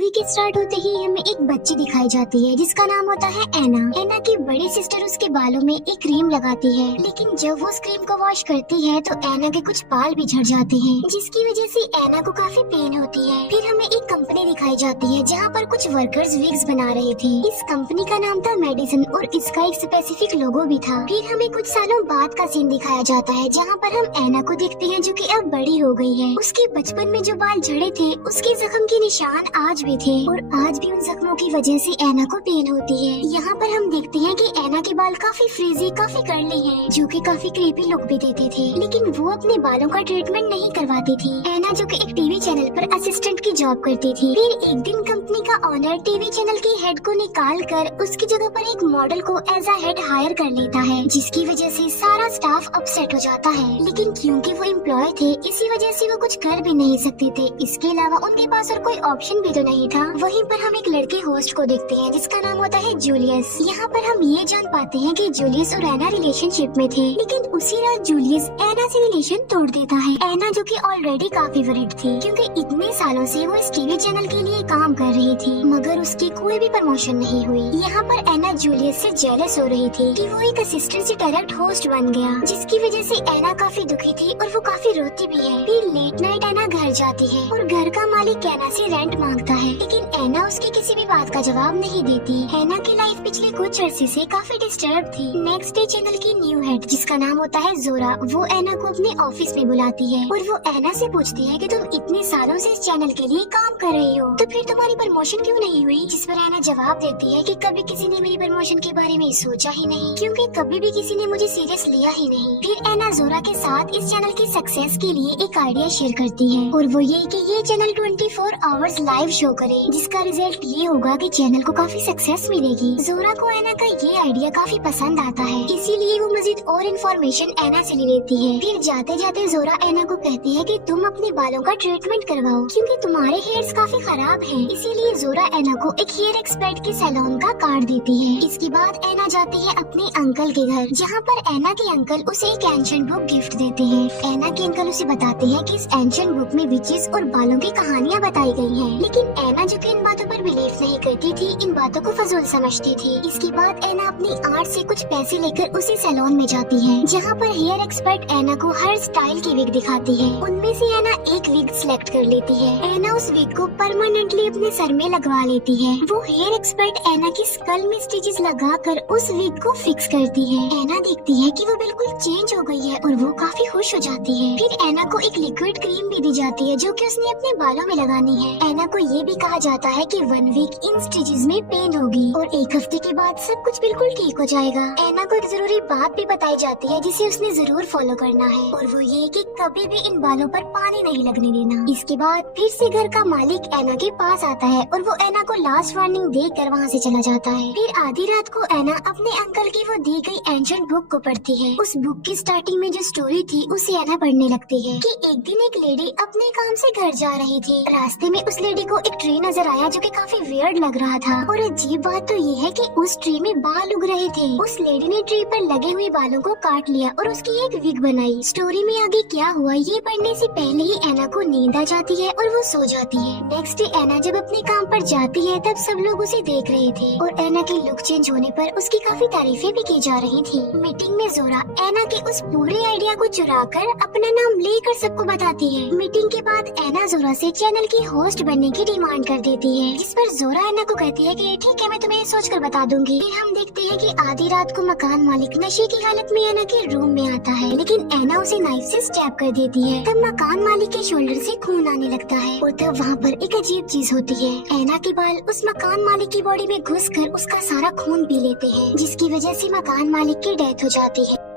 Movie के start होते ही हमें एक बच्ची दिखाई जाती है जिसका नाम होता है एना। एना की बड़ी सिस्टर उसके बालों में एक क्रीम लगाती है, लेकिन जब वो उस क्रीम को वॉश करती है तो एना के कुछ बाल भी झड़ जाते हैं, जिसकी वजह से एना को काफी पेन होती है। फिर हमें एक कंपनी दिखाई जाती है जहाँ पर कुछ वर्कर्स विग्स बना रहे थे। इस कंपनी का नाम था मेडिसन और इसका एक स्पेसिफिक लोगो भी था। फिर हमें कुछ सालों बाद का सीन दिखाया जाता है जहाँ पर हम एना को देखते हैं जो कि अब बड़ी हो गई है। उसके बचपन में जो बाल झड़े थे उसके जख्म के निशान आज भी थे और आज भी उन जख्मों की वजह से एना को पेन होती है। यहाँ पर हम देखते हैं कि एना के बाल काफी फ्रीजी, काफी कर्ली हैं, जो कि काफी क्रीपी लुक भी देते थे, लेकिन वो अपने बालों का ट्रीटमेंट नहीं करवाती थी। एना जो कि एक टीवी चैनल पर असिस्टेंट की जॉब करती थी। फिर एक दिन कंपनी का ऑनर टीवी चैनल की हेड को निकाल कर उसकी जगह पर एक मॉडल को एज अ हेड हायर कर लेता है, जिसकी वजह से सारा स्टाफ अपसेट हो जाता है। लेकिन क्योंकि वो एम्प्लॉय थे इसी वजह से वो कुछ कर भी नहीं सकते थे। इसके अलावा उनके पास और कोई ऑप्शन भी तो नहीं था। वहीं पर हम एक लड़के होस्ट को देखते हैं जिसका नाम होता है जूलियस। यहाँ पर हम ये जान पाते हैं कि जूलियस और एना रिलेशनशिप में थे, लेकिन उसी रात जूलियस एना से रिलेशन तोड़ देता है। एना जो कि ऑलरेडी काफी वरीड थी क्योंकि इतने सालों से वो इस टीवी चैनल के लिए काम कर रही थी, मगर उसकी कोई भी प्रमोशन नहीं हुई। यहाँ पर एना जूलियस से जेलस हो रही थी कि वो एक असिस्टेंट से डायरेक्ट होस्ट बन गया, जिसकी वजह से एना काफी दुखी थी और वो काफी रोती भी है। फिर लेट नाइट एना घर जाती है और घर का मालिक एना से रेंट मांगता है, लेकिन एना उसकी किसी भी बात का जवाब नहीं देती। एना की लाइफ पिछले कुछ अरसे से काफी डिस्टर्ब थी। नेक्स्ट डे चैनल की न्यू हेड जिसका नाम होता है जोरा, वो एना को अपने ऑफिस में बुलाती है और वो एना से पूछती है कि तुम इतने सालों से इस चैनल के लिए काम कर रही हो, तो फिर तुम्हारी प्रमोशन क्यों नहीं हुई? जिस पर एना जवाब देती है कि कभी किसी ने मेरी प्रमोशन के बारे में सोचा ही नहीं, क्योंकि कभी भी किसी ने मुझे सीरियस लिया ही नहीं। फिर एना जोरा के साथ इस चैनल की सक्सेस के लिए एक आइडिया शेयर करती है और वो ये कि ये चैनल 24 आवर्स लाइव शो करे, जिसका रिजल्ट ये होगा कि चैनल को काफी सक्सेस मिलेगी। जोरा को एना का ये आइडिया काफी पसंद आता है, इसीलिए वो मजीद और इन्फॉर्मेशन एना से ले लेती है। फिर जाते जाते जोरा एना को कहती है कि तुम अपने बालों का ट्रीटमेंट करवाओ क्योंकि तुम्हारे हेयर्स काफी खराब हैं। इसीलिए जोरा एना को एक हेयर एक्सपर्ट के सैलून का कार्ड देती है। इसके बाद एना जाती है अपने अंकल के घर, जहाँ पर एना के अंकल उसे एक एंशिएंट बुक गिफ्ट देते हैं। एना के अंकल उसे बताते हैं कि इस एंशिएंट बुक में विचेस और बालों की कहानियाँ बताई गई हैं, लेकिन एना जो कि इन बातों पर बिलीव नहीं करती थी, इन बातों को फजूल समझती थी। इसके बाद एना अपनी आर्ट से कुछ पैसे लेकर उसी सैलून में जाती है, जहाँ पर हेयर एक्सपर्ट एना को हर स्टाइल की विग दिखाती है। उनमें से एना एक विग सिलेक्ट कर लेती है। एना उस विग को परमानेंटली अपने सर में लगवा लेती है। वो हेयर एक्सपर्ट एना की स्कल में स्टिचेस लगाकर उस विग को फिक्स करती है। एना देखती है कि वो बिल्कुल चेंज हो गई है और वो काफी खुश हो जाती है। फिर एना को एक लिक्विड क्रीम भी दी जाती है जो कि उसने अपने बालों में लगानी है। एना को ये भी कहा जाता है कि 1 वीक इन स्टिचेस में पेन होगी और 1 हफ्ते के बाद सब कुछ बिल्कुल ठीक हो जाएगा। एना को एक जरूरी बात भी बताई जाती है जिसे उसने जरूर फॉलो करना है, और वो ये कि कभी भी इन बालों पर पानी नहीं लगने देना। इसके बाद फिर से घर का मालिक एना के पास आता है और वो एना को लास्ट वार्निंग देकर वहाँ से चला जाता है। फिर आधी रात को एना अपने अंकल की वो दी गई एंशिएंट बुक को पढ़ती है। उस बुक की स्टार्टिंग में जो स्टोरी थी उसे एना पढ़ने लगती है कि एक दिन एक लेडी अपने काम से घर जा रही थी। रास्ते में उस लेडी को एक ट्री नजर आया जो कि काफी वियर्ड लग रहा था, और अजीब बात तो ये है कि उस ट्री में बाल उग रहे थे। उस लेडी ने ट्री पर लगे हुए बालों को काट लिया और उसकी एक विग बनाई। स्टोरी में आगे क्या हुआ ये पढ़ने से पहले ही एना को नींद आ जाती है और वो सो जाती है। नेक्स्ट डे एना जब अपने काम पर जाती है तब सब लोग उसे देख रहे थे और एना के लुक चेंज होने पर उसकी काफी तारीफें भी की जा रही थी। मीटिंग में जोरा एना के उस पूरे आइडिया को चुरा कर अपना नाम लेकर सबको बताती है। मीटिंग के बाद एना जोरा से चैनल की होस्ट बनने की डिमांड कर देती है, जिस पर जोरा एना को कहती है कि ठीक है मैं तुम्हें सोचकर बता दूंगी। फिर हम देखते हैं कि आधी रात को मकान मालिक नशे की हालत में एना के रूम में आता है, लेकिन एना उसे नाइफ से स्टैब कर देती है। तब मकान मालिक के शोल्डर से खून आने लगता है और तब वहाँ पर एक अजीब चीज होती है। एना के बाल उस मकान मालिक की बॉडी में घुसकर उसका सारा खून पी लेते हैं, जिसकी वजह से मकान मालिक की डेथ हो जाती है।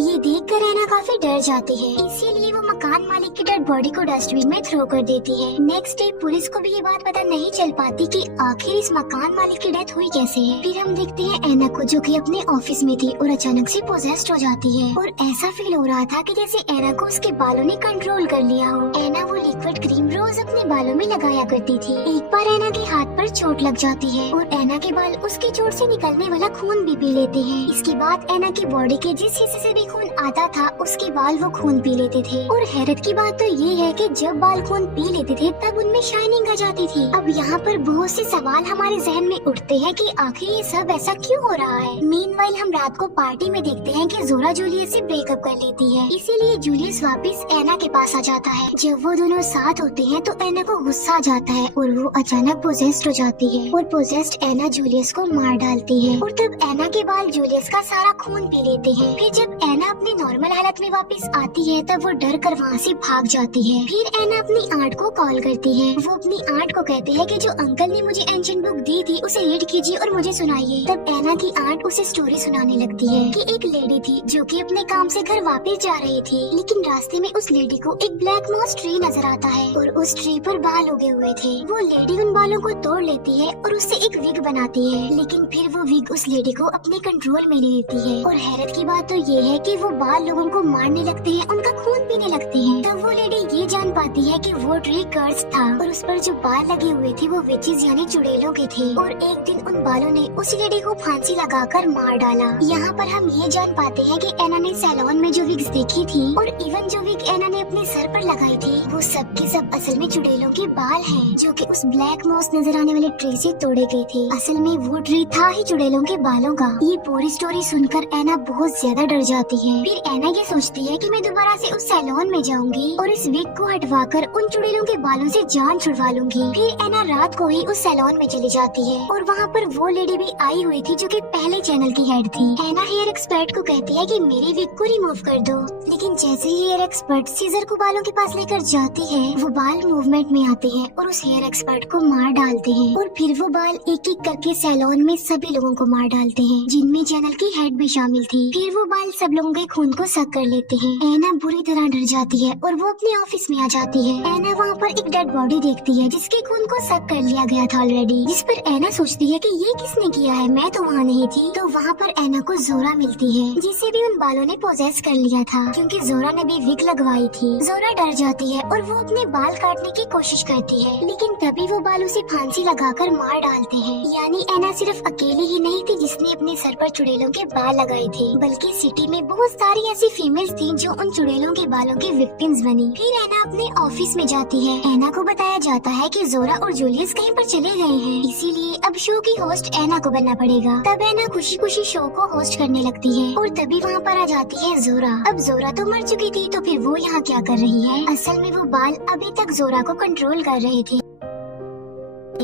ये देखकर एना काफी डर जाती है, इसीलिए वो मकान मालिक की डेड बॉडी को डस्टबिन में थ्रो कर देती है। नेक्स्ट डे पुलिस को भी ये बात पता नहीं चल पाती कि आखिर इस मकान मालिक की डेथ हुई कैसे है। फिर हम देखते हैं एना को जो कि अपने ऑफिस में थी और अचानक से पोजेस्ड हो जाती है और ऐसा फील हो रहा था कि जैसे एना को उसके बालों ने कंट्रोल कर लिया हो। एना वो लिक्विड क्रीम रोज अपने बालों में लगाया करती थी। एक बार एना के हाथ पर चोट लग जाती है और एना के बाल उसकी चोट से निकलने वाला खून भी पी लेते हैं। इसके बाद एना की बॉडी के जिस हिस्से से भी खून आता था उसके बाल वो खून पी लेते थे। और हैरत की बात तो ये है कि जब बाल खून पी लेते थे तब उनमें शाइनिंग आ जाती थी। अब यहाँ पर बहुत से सवाल हमारे जहन में उठते हैं कि आखिर ये सब ऐसा क्यों हो रहा है। मीनवाइल हम रात को पार्टी में देखते हैं कि जोरा जूलियस से ब्रेकअप कर लेती है, इसीलिए जूलियस वापस एना के पास आ जाता है। जब वो दोनों साथ होते हैं तो एना को गुस्सा आ जाता है और वो अचानक पोजेस्ड हो जाती है और पोजेस्ड एना जूलियस को मार डालती है और तब एना के बाल जूलियस का सारा खून पी लेते हैं। फिर जब एना अपनी नॉर्मल हालत में वापस आती है तब वो डर कर वहाँ से भाग जाती है। फिर एना अपनी आंट को कॉल करती है। वो अपनी आंट को कहते हैं कि जो अंकल ने मुझे एंशिएंट बुक दी थी उसे रीड कीजिए और मुझे सुनाइए। तब एना की आंट उसे स्टोरी सुनाने लगती है कि एक लेडी थी जो कि अपने काम से घर वापस जा रही थी, लेकिन रास्ते में उस लेडी को एक ब्लैक मॉस ट्री नजर आता है और उस ट्री पर बाल उगे हुए थे। वो लेडी उन बालों को तोड़ लेती है और उससे एक विग बनाती है, लेकिन फिर वो विग उस लेडी को अपने कंट्रोल में ले लेती है। और हैरत की बात तो ये है कि वो बाल लोगों को मारने लगते हैं, उनका खून पीने लगते हैं। तब वो लेडी ये जान पाती है कि वो ट्री कर्स था और उस पर जो बाल लगे हुए थे वो विचेस यानी चुड़ैलों के थे। और एक दिन उन बालों ने उस लेडी को फांसी लगाकर मार डाला। यहाँ पर हम ये जान पाते हैं कि एना ने सैलून में जो विग्स देखी थी और इवन जो विग एना ने अपने सर पर लगाई थी वो सब के सब असल में चुड़ैलों के बाल हैं, जो कि उस ब्लैक मॉस नजर आने वाले ट्री से तोड़े गए थे। असल में वो ट्री था ही चुड़ैलों के बालों का। ये पूरी स्टोरी सुनकर एना बहुत ज्यादा डर जाती है। फिर एना ये सोचती है कि मैं दोबारा से उस सैलून में जाऊंगी और इस विग को हटवाकर उन चुड़ैलों के बालों से जान छुड़वा लूंगी। फिर एना रात को ही उस सैलून में चली जाती है और वहाँ पर वो लेडी भी आई हुई थी जो कि पहले चैनल की हेड थी। एना हेयर एक्सपर्ट को कहती है कि मेरी विग को रिमूव कर दो, लेकिन जैसे ही हेयर एक्सपर्ट सीजर को बालों के पास लेकर जाती है वो बाल मूवमेंट में आते हैं और उस हेयर एक्सपर्ट को मार डालते हैं। और फिर वो बाल एक एक करके सैलून में सभी लोगों को मार डालते हैं, जिनमें चैनल की हेड भी शामिल थी। फिर वो बाल सब लोगों के खून को सक कर लेते हैं। एना बुरी तरह डर जाती है और वो अपने ऑफिस में आ जाती है। एना वहाँ पर एक डेड बॉडी देखती है जिसके खून को सक कर लिया गया था ऑलरेडी, जिस पर एना सोचती है कि ये किसने किया है, मैं तो वहाँ नहीं थी। तो वहाँ पर एना को जोरा मिलती है जिसे भी उन बालों ने पोजेस कर लिया था, क्योंकि जोरा ने भी विग लगवाई थी। जोरा डर जाती है और वो अपने बाल काटने की कोशिश करती है, लेकिन तभी वो बाल उसे फांसी लगाकर मार डालते हैं। यानी एना सिर्फ अकेली ही नहीं थी जिसने अपने सर पर चुड़ैलों के बाल लगाए थे, बल्कि सिटी में बहुत सारी ऐसी फीमेल्स थी जो उन चुड़ैलों के बालों की विक्टिम्स बनी। फिर एना अपने ऑफिस में जाती है। एना को बताया जाता है कि जोरा और जूलियस कहीं पर चले गए हैं, इसीलिए अब शो की होस्ट एना को बनना पड़ेगा। तब एना खुशी खुशी शो को होस्ट करने लगती है और तभी वहाँ पर आ जाती है जोरा। अब जोरा तो मर चुकी थी तो फिर वो यहाँ क्या कर रही है। असल में वो बाल अभी तक जोरा को कंट्रोल कर रहे थे।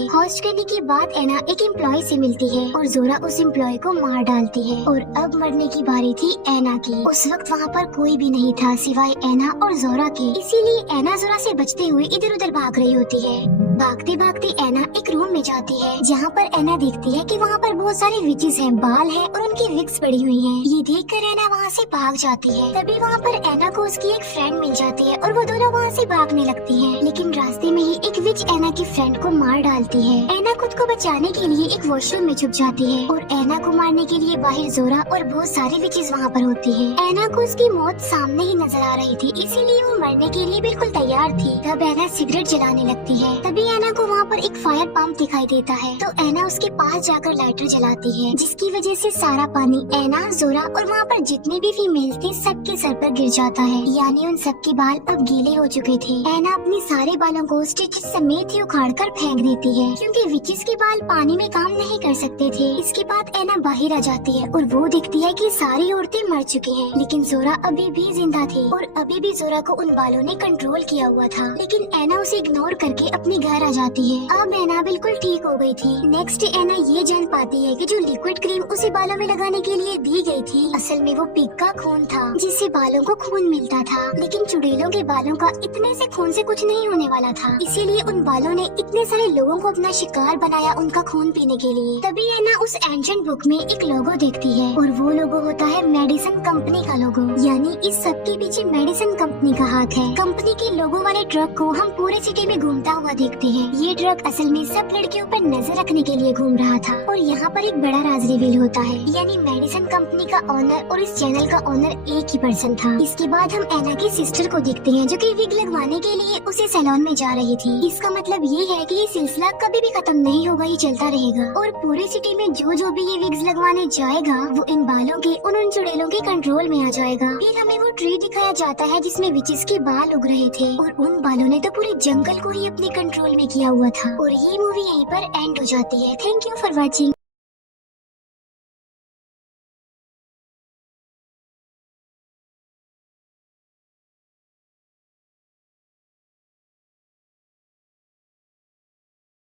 होस्ट करने के बाद एना एक एम्प्लॉय से मिलती है और जोरा उस एम्प्लॉय को मार डालती है और अब मरने की बारी थी एना की। उस वक्त वहाँ पर कोई भी नहीं था सिवाय एना और जोरा के, इसीलिए एना जोरा से बचते हुए इधर उधर भाग रही होती है। भागते भागते एना एक रूम में जाती है जहाँ पर एना देखती है कि वहाँ पर बहुत सारे विचेस हैं, बाल हैं और उनकी विग्स पड़ी हुई हैं। ये देखकर एना वहाँ से भाग जाती है। तभी वहाँ पर एना को उसकी एक फ्रेंड मिल जाती है और वो दोनों वहाँ से भागने लगती हैं। लेकिन रास्ते में ही एक विच एना की फ्रेंड को मार डालती है। एना खुद को बचाने के लिए एक वॉशरूम में छुप जाती है और एना को मारने के लिए बाहर जोरा और बहुत सारी विचेस वहाँ पर होती है। एना को उसकी मौत सामने ही नजर आ रही थी, इसीलिए वो मरने के लिए बिल्कुल तैयार थी। तब एना सिगरेट जलाने लगती है। तभी एना को वहाँ पर एक फायर पंप दिखाई देता है तो एना उसके पास जाकर लाइटर जलाती है, जिसकी वजह से सारा पानी एना, जोरा और वहाँ पर जितने भी फीमेल थे सबके सर पर गिर जाता है। यानी उन सबके बाल अब गीले हो चुके थे। एना अपने सारे बालों को स्टिचेस समेत ही उखाड़ कर फेंक देती है, क्योंकि विचेस के बाल पानी में काम नहीं कर सकते थे। इसके बाद एना बाहर आ जाती है और वो देखती है कि सारी औरतें मर चुकी हैं, लेकिन जोरा अभी भी जिंदा थी और अभी भी जोरा को उन बालों ने कंट्रोल किया हुआ था। लेकिन एना उसे इग्नोर करके अपने घर आ जाती है। अब एना बिल्कुल ठीक हो गई थी। नेक्स्ट एना ये जान पाती है कि जो लिक्विड क्रीम उसे बालों में लगाने के लिए दी गई थी असल में वो पिग का खून था, जिससे बालों को खून मिलता था। लेकिन चुड़ैलों के बालों का इतने से खून से कुछ नहीं होने वाला था, इसीलिए उन बालों ने इतने सारे लोगों को अपना शिकार बनाया उनका खून पीने के लिए। तभी एना उस एंशिएंट बुक में एक लोगो देखती है और वो लोगो होता है मेडिसिन कंपनी का लोगो। यानी इस सब के पीछे मेडिसिन कंपनी का हाथ है। कंपनी के लोगो वाले ट्रक को हम पूरे सिटी में घूमता हुआ देखते हैं। ये ड्रग असल में सब लड़कियों पर नजर रखने के लिए घूम रहा था। और यहाँ पर एक बड़ा राज रिवील होता है, यानी मेडिसिन कंपनी का ऑनर और इस चैनल का ऑनर एक ही पर्सन था। इसके बाद हम एना की सिस्टर को देखते हैं, जो कि विग लगवाने के लिए उसे सैलून में जा रही थी। इसका मतलब ये है कि ये सिलसिला कभी भी खत्म नहीं होगा, ये चलता रहेगा और पूरी सिटी में जो भी ये विग्स लगवाने जाएगा वो इन बालों के उन चुड़ैलों के कंट्रोल में आ जाएगा। फिर हमें वो ट्री दिखाया जाता है जिसमें विचेस के बाल उग रहे थे और उन बालों ने तो पूरे जंगल को ही अपने कंट्रोल में किया हुआ था। और ये मूवी यहीं पर एंड हो जाती है। Thank you for watching.